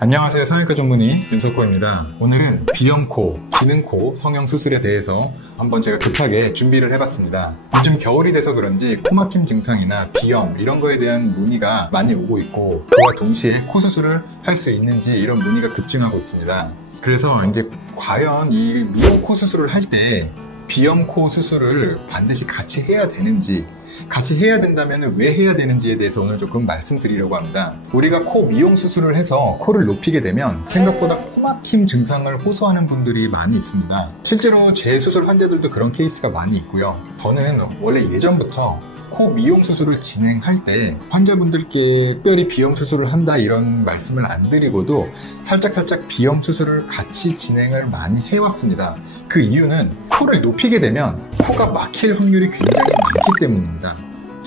안녕하세요. 성형외과 전문의 윤석호입니다. 오늘은 비염코, 기능코 성형수술에 대해서 한번 제가 급하게 준비를 해봤습니다. 요즘 겨울이 돼서 그런지 코막힘 증상이나 비염 이런 거에 대한 문의가 많이 오고 있고, 그와 동시에 코 수술을 할 수 있는지 이런 문의가 급증하고 있습니다. 그래서 이제 과연 이 미용코 수술을 할 때 비염코 수술을 반드시 같이 해야 되는지, 같이 해야 된다면 왜 해야 되는지에 대해서 오늘 조금 말씀드리려고 합니다. 우리가 코 미용 수술을 해서 코를 높이게 되면 생각보다 코막힘 증상을 호소하는 분들이 많이 있습니다. 실제로 제 수술 환자들도 그런 케이스가 많이 있고요. 저는 원래 예전부터 코 미용 수술을 진행할 때 환자분들께 특별히 비염 수술을 한다 이런 말씀을 안 드리고도 살짝 비염 수술을 같이 진행을 많이 해왔습니다. 그 이유는 코를 높이게 되면 코가 막힐 확률이 굉장히 많기 때문입니다.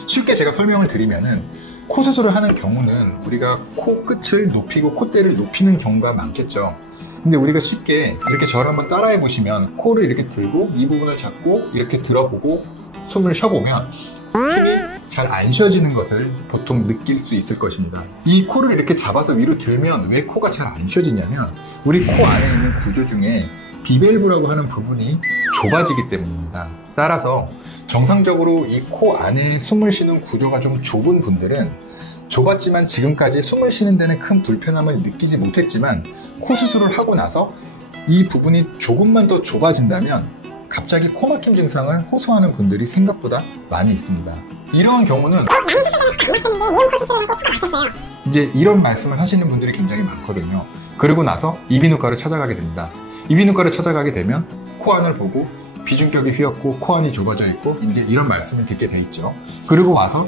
쉽게 제가 설명을 드리면은, 코 수술을 하는 경우는 우리가 코 끝을 높이고 콧대를 높이는 경우가 많겠죠. 근데 우리가 쉽게 이렇게 저를 한번 따라해 보시면, 코를 이렇게 들고 이 부분을 잡고 이렇게 들어보고 숨을 쉬어보면 힘이 잘 안 쉬어지는 것을 보통 느낄 수 있을 것입니다. 이 코를 이렇게 잡아서 위로 들면 왜 코가 잘 안 쉬어지냐면, 우리 코 안에 있는 구조 중에 비밸브라고 하는 부분이 좁아지기 때문입니다. 따라서 정상적으로 이 코 안에 숨을 쉬는 구조가 좀 좁은 분들은, 좁았지만 지금까지 숨을 쉬는 데는 큰 불편함을 느끼지 못했지만 코 수술을 하고 나서 이 부분이 조금만 더 좁아진다면 갑자기 코막힘 증상을 호소하는 분들이 생각보다 많이 있습니다. 이러한 경우는 이제 이런 말씀을 하시는 분들이 굉장히 많거든요. 그러고 나서 이비인후과를 찾아가게 됩니다. 이비인후과를 찾아가게 되면 코 안을 보고 비중격이 휘었고 코 안이 좁아져 있고 이제 이런 말씀을 듣게 돼 있죠. 그리고 와서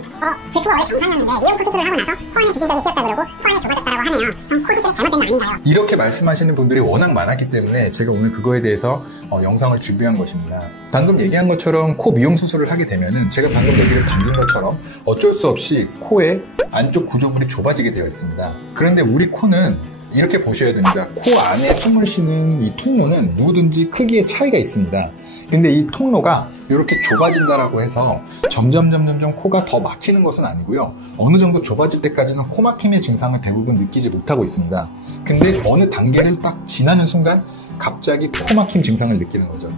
제 코가 원래 정상이었는데 미용코 수술을 하고 나서 코 안에 비중격이 휘었다 그러고 코 안이 좁아졌다고 하네요. 그럼 코 수술이 잘못된 거 아닌가요? 이렇게 말씀하시는 분들이 워낙 많았기 때문에 제가 오늘 그거에 대해서 영상을 준비한 것입니다. 방금 얘기한 것처럼 코 미용 수술을 하게 되면은, 제가 방금 얘기를 담긴 것처럼 어쩔 수 없이 코의 안쪽 구조물이 좁아지게 되어 있습니다. 그런데 우리 코는 이렇게 보셔야 됩니다. 코 안에 숨을 쉬는 이 통로는 누구든지 크기의 차이가 있습니다. 근데 이 통로가 이렇게 좁아진다라고 해서 점점 코가 더 막히는 것은 아니고요. 어느 정도 좁아질 때까지는 코막힘의 증상을 대부분 느끼지 못하고 있습니다. 근데 어느 단계를 딱 지나는 순간 갑자기 코막힘 증상을 느끼는 거죠.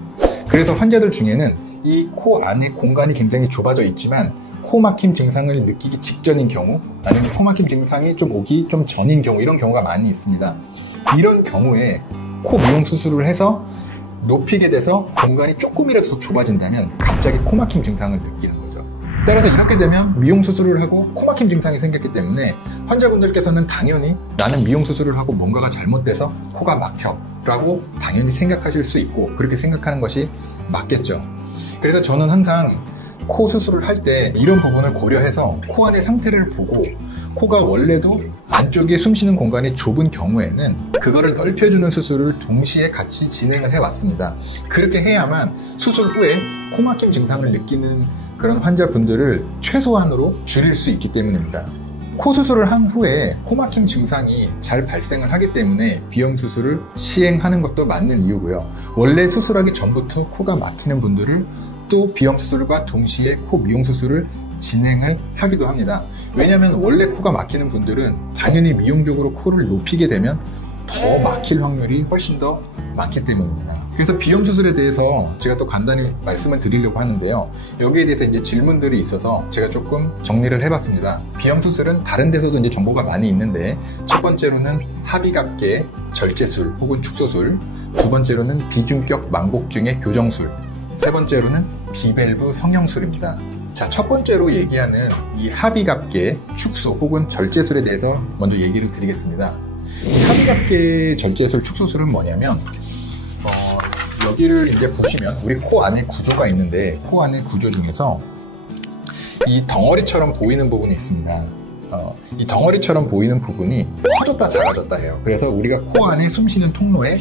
그래서 환자들 중에는 이 코 안에 공간이 굉장히 좁아져 있지만 코막힘 증상을 느끼기 직전인 경우, 아니면 코막힘 증상이 좀 오기 좀 전인 경우, 이런 경우가 많이 있습니다. 이런 경우에 코 미용 수술을 해서 높이게 돼서 공간이 조금이라도 더 좁아진다면 갑자기 코막힘 증상을 느끼는 거죠. 따라서 이렇게 되면 미용 수술을 하고 코막힘 증상이 생겼기 때문에 환자분들께서는 당연히 나는 미용 수술을 하고 뭔가가 잘못돼서 코가 막혀 라고 당연히 생각하실 수 있고, 그렇게 생각하는 것이 맞겠죠. 그래서 저는 항상 코 수술을 할 때 이런 부분을 고려해서 코 안의 상태를 보고, 코가 원래도 안쪽에 숨쉬는 공간이 좁은 경우에는 그거를 넓혀주는 수술을 동시에 같이 진행을 해왔습니다. 그렇게 해야만 수술 후에 코막힘 증상을 느끼는 그런 환자분들을 최소한으로 줄일 수 있기 때문입니다. 코 수술을 한 후에 코막힘 증상이 잘 발생을 하기 때문에 비염 수술을 시행하는 것도 맞는 이유고요. 원래 수술하기 전부터 코가 막히는 분들을 또 비염 수술과 동시에 코 미용 수술을 진행을 하기도 합니다. 왜냐하면 원래 코가 막히는 분들은 당연히 미용적으로 코를 높이게 되면 더 막힐 확률이 훨씬 더 많기 때문입니다. 그래서 비염 수술에 대해서 제가 또 간단히 말씀을 드리려고 하는데요. 여기에 대해서 이제 질문들이 있어서 제가 조금 정리를 해봤습니다. 비염 수술은 다른 데서도 이제 정보가 많이 있는데, 첫 번째로는 합의각계 절제술 혹은 축소술, 두 번째로는 비중격 망곡증의 교정술, 세 번째로는 비밸브 성형술입니다. 자, 첫 번째로 얘기하는 이 합의각계 축소 혹은 절제술에 대해서 먼저 얘기를 드리겠습니다. 이 합의각계 절제술 축소술은 뭐냐면, 여기를 이제 보시면 우리 코 안에 구조가 있는데, 코 안의 구조 중에서 이 덩어리처럼 보이는 부분이 있습니다. 이 덩어리처럼 보이는 부분이 커졌다 작아졌다 해요. 그래서 우리가 코 안에 숨쉬는 통로에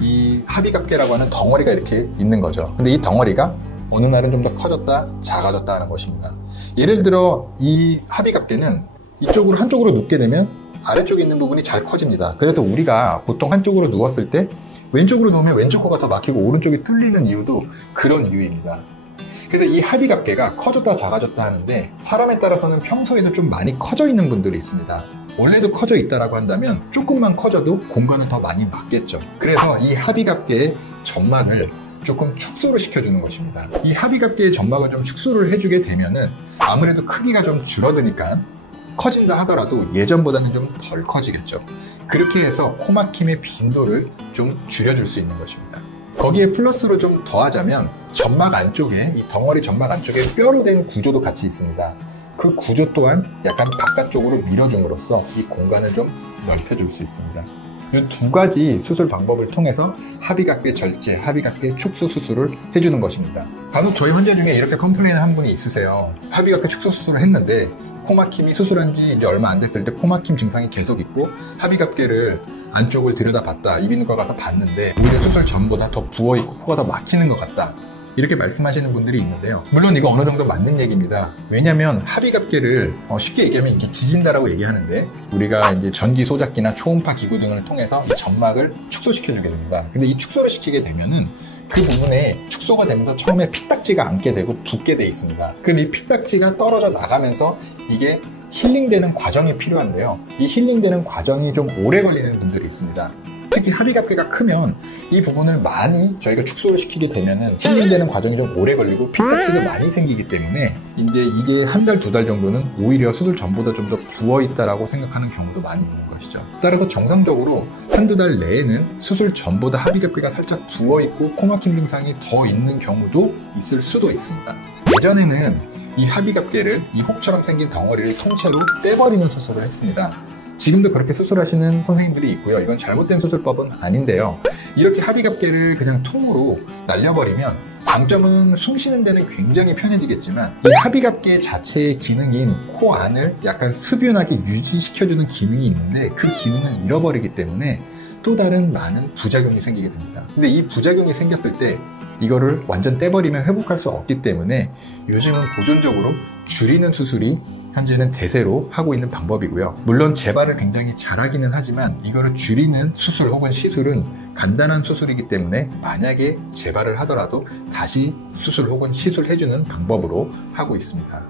이 합의각계라고 하는 덩어리가 이렇게 있는 거죠. 근데 이 덩어리가 어느 날은 좀 더 커졌다 작아졌다 하는 것입니다. 예를 들어 이 합의각계는 이쪽으로 한쪽으로 눕게 되면 아래쪽에 있는 부분이 잘 커집니다. 그래서 우리가 보통 한쪽으로 누웠을 때 왼쪽으로 누우면 왼쪽 코가 더 막히고 오른쪽이 뚫리는 이유도 그런 이유입니다. 그래서 이 합의각계가 커졌다 작아졌다 하는데, 사람에 따라서는 평소에도 좀 많이 커져 있는 분들이 있습니다. 원래도 커져 있다라고 한다면 조금만 커져도 공간을 더 많이 막겠죠. 그래서 이 하비갑계의 점막을 조금 축소를 시켜주는 것입니다. 이 하비갑계의 점막을 좀 축소를 해주게 되면은 아무래도 크기가 좀 줄어드니까 커진다 하더라도 예전보다는 좀 덜 커지겠죠. 그렇게 해서 코막힘의 빈도를 좀 줄여줄 수 있는 것입니다. 거기에 플러스로 좀 더하자면 점막 안쪽에, 이 덩어리 점막 안쪽에 뼈로 된 구조도 같이 있습니다. 그 구조 또한 약간 바깥쪽으로 밀어줌으로써 이 공간을 좀 넓혀줄 수 있습니다. 이 두 가지 수술 방법을 통해서 하비갑계 절제, 하비갑계 축소 수술을 해주는 것입니다. 간혹 저희 환자 중에 이렇게 컴플레인 한 분이 있으세요. 하비갑계 축소 수술을 했는데 코막힘이 수술한 지 이제 얼마 안 됐을 때 코막힘 증상이 계속 있고 하비갑계를 안쪽을 들여다봤다, 이비인후과 가서 봤는데 오히려 수술 전보다 더 부어있고 코가 더 막히는 것 같다, 이렇게 말씀하시는 분들이 있는데요. 물론 이거 어느 정도 맞는 얘기입니다. 왜냐면 하비갑계를 쉽게 얘기하면 이렇게 지진다라고 얘기하는데 우리가 이제 전기 소작기나 초음파 기구 등을 통해서 이 점막을 축소시켜주게 됩니다. 근데 이 축소를 시키게 되면은 그 부분에 축소가 되면서 처음에 피딱지가 앉게 되고 붓게 돼 있습니다. 그럼 이 피딱지가 떨어져 나가면서 이게 힐링되는 과정이 필요한데요. 이 힐링되는 과정이 좀 오래 걸리는 분들이 있습니다. 특히 하비갑계가 크면 이 부분을 많이 저희가 축소를 시키게 되면은 힐링되는 과정이 좀 오래 걸리고 피딱지도 많이 생기기 때문에 이제 이게 한 달, 두 달 정도는 오히려 수술 전보다 좀 더 부어있다라고 생각하는 경우도 많이 있는 것이죠. 따라서 정상적으로 한두 달 내에는 수술 전보다 하비갑계가 살짝 부어있고 코막힘 증상이 더 있는 경우도 있을 수도 있습니다. 예전에는 이 하비갑계를 이 혹처럼 생긴 덩어리를 통째로 떼버리는 수술을 했습니다. 지금도 그렇게 수술하시는 선생님들이 있고요. 이건 잘못된 수술법은 아닌데요. 이렇게 하비갑계를 그냥 통으로 날려버리면 장점은 숨 쉬는 데는 굉장히 편해지겠지만 이 하비갑계 자체의 기능인 코 안을 약간 습윤하게 유지시켜주는 기능이 있는데 그 기능을 잃어버리기 때문에 또 다른 많은 부작용이 생기게 됩니다. 근데 이 부작용이 생겼을 때 이거를 완전 떼버리면 회복할 수 없기 때문에 요즘은 보존적으로 줄이는 수술이 현재는 대세로 하고 있는 방법이고요. 물론 재발을 굉장히 잘하기는 하지만 이거를 줄이는 수술 혹은 시술은 간단한 수술이기 때문에 만약에 재발을 하더라도 다시 수술 혹은 시술해주는 방법으로 하고 있습니다.